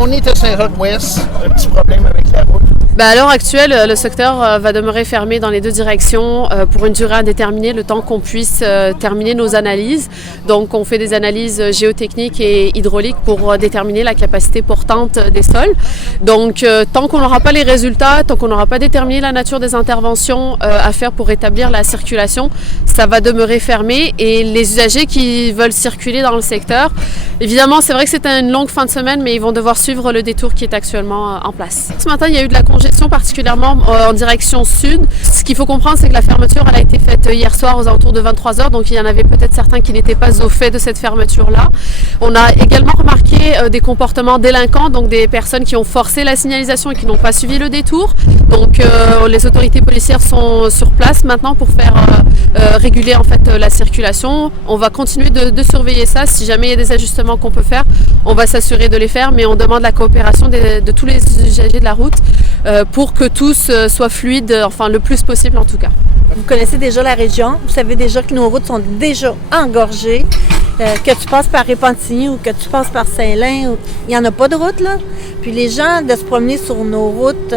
on est à Saint-Roch-Ouest, un petit problème avec la route. À l'heure actuelle, le secteur va demeurer fermé dans les deux directions pour une durée indéterminée, le temps qu'on puisse terminer nos analyses. Donc, on fait des analyses géotechniques et hydrauliques pour déterminer la capacité portante des sols. Donc, tant qu'on n'aura pas les résultats, tant qu'on n'aura pas déterminé la nature des interventions à faire pour rétablir la circulation, ça va demeurer fermé. Et les usagers qui veulent circuler dans le secteur, évidemment, c'est vrai que c'est une longue fin de semaine, mais ils vont devoir suivre le détour qui est actuellement en place. Ce matin, il y a eu de la congestion, particulièrement en direction sud. Ce qu'il faut comprendre, c'est que la fermeture elle a été faite hier soir aux alentours de 23h, donc il y en avait peut-être certains qui n'étaient pas au fait de cette fermeture-là. On a également remarqué des comportements délinquants, donc des personnes qui ont forcé la signalisation et qui n'ont pas suivi le détour. Donc les autorités policières sont sur place maintenant pour faire réguler en fait la circulation. On va continuer de surveiller ça. Si jamais il y a des ajustements qu'on peut faire, on va s'assurer de les faire, mais on demande la coopération de tous les usagers de la route pour que tous soient fluides, enfin le plus possible en tout cas. Vous connaissez déjà la région, vous savez déjà que nos routes sont déjà engorgées, que tu passes par Repentigny ou que tu passes par Saint-Lin, il n'y en a pas de route là. Puis les gens de se promener sur nos routes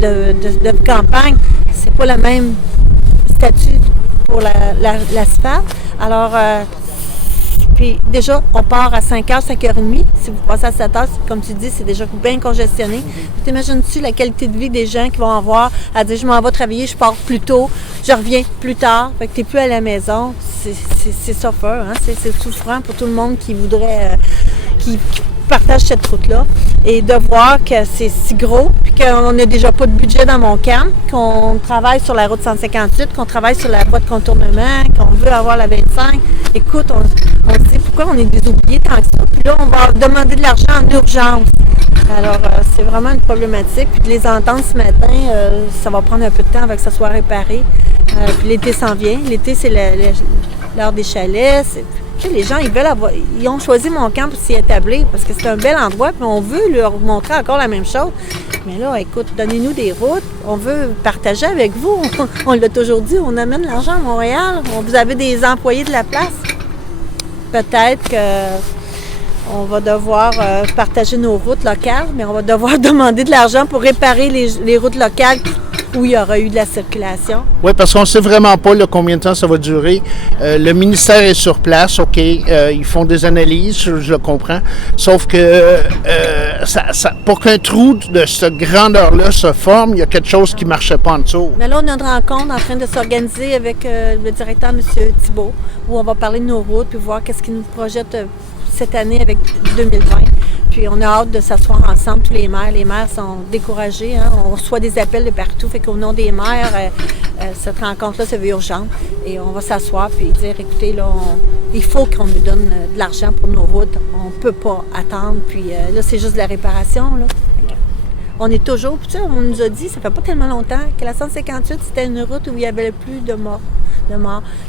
de campagne, c'est pas le même statut pour l'asphalte. Alors, puis déjà, on part à 5h, 5h30. Si vous passez à 7h, comme tu dis, c'est déjà bien congestionné. T'imagines-tu la qualité de vie des gens qui vont avoir à dire « je m'en vais travailler, je pars plus tôt, je reviens plus tard », fait que t'es plus à la maison. C'est suffer, hein? C'est souffrant pour tout le monde qui voudrait, qui partage cette route-là. Et de voir que c'est si gros, puis qu'on n'a déjà pas de budget dans mon camp, qu'on travaille sur la route 158, qu'on travaille sur la voie de contournement, qu'on veut avoir la 25. Écoute, on se dit pourquoi on est des oubliés tant que ça. Puis là, on va demander de l'argent en urgence. Alors, c'est vraiment une problématique. Puis de les entendre ce matin, ça va prendre un peu de temps avant que ça soit réparé. Puis l'été s'en vient. L'été, c'est l'heure des chalets. Tu sais, les gens, ils ont choisi mon camp pour s'y établir parce que c'est un bel endroit, puis on veut leur montrer encore la même chose. Mais là, écoute, donnez-nous des routes, on veut partager avec vous. On l'a toujours dit, on amène l'argent à Montréal. Vous avez des employés de la place. Peut-être qu'on va devoir partager nos routes locales, mais on va devoir demander de l'argent pour réparer les routes locales où il y aura eu de la circulation. Oui, parce qu'on ne sait vraiment pas là, combien de temps ça va durer. Le ministère est sur place, OK, ils font des analyses, je le comprends, sauf que pour qu'un trou de cette grandeur-là se forme, il y a quelque chose qui ne marchait pas en dessous. Mais là, on a une rencontre en train de s'organiser avec le directeur, M. Thibault, où on va parler de nos routes, puis voir qu'est-ce qu'il nous projette cette année avec 2020. Puis on a hâte de s'asseoir ensemble, tous les maires. Les maires sont découragés, hein? On reçoit des appels de partout. Fait qu'au nom des maires, cette rencontre-là se veut urgente. Et on va s'asseoir puis dire, écoutez, là, il faut qu'on nous donne de l'argent pour nos routes. On ne peut pas attendre. Puis là, c'est juste de la réparation, là. On est toujours, tu sais, on nous a dit, ça fait pas tellement longtemps, que la 158, c'était une route où il n'y avait plus de morts.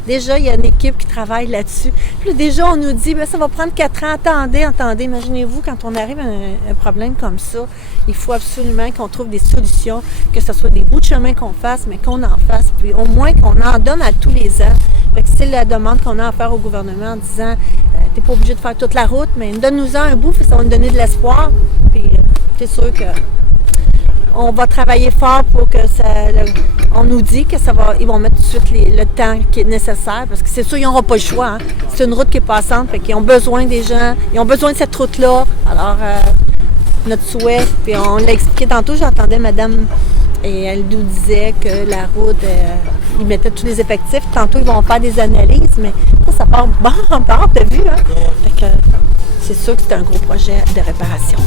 Déjà, il y a une équipe qui travaille là-dessus. Puis là, déjà, on nous dit, bien, ça va prendre 4 ans. Attendez. Imaginez-vous, quand on arrive à un problème comme ça, il faut absolument qu'on trouve des solutions, que ce soit des bouts de chemin qu'on fasse, mais qu'on en fasse, puis au moins qu'on en donne à tous les ans. Fait que c'est la demande qu'on a à faire au gouvernement en disant, t'es pas obligé de faire toute la route, mais donne-nous-en un bout, puis ça va nous donner de l'espoir. Puis c'est sûr que on va travailler fort pour que ça. On nous dit que ça va. Ils vont mettre tout de suite le temps qui est nécessaire parce que c'est sûr, ils n'auront pas le choix. Hein. C'est une route qui est passante, fait qu'ils ont besoin des gens. Ils ont besoin de cette route-là. Alors, notre souhait, puis on l'a expliqué tantôt, j'entendais madame et elle nous disait que la route, ils mettaient tous les effectifs. Tantôt, ils vont faire des analyses, mais ça part bon, t'as vu, hein? Fait que c'est sûr que c'est un gros projet de réparation.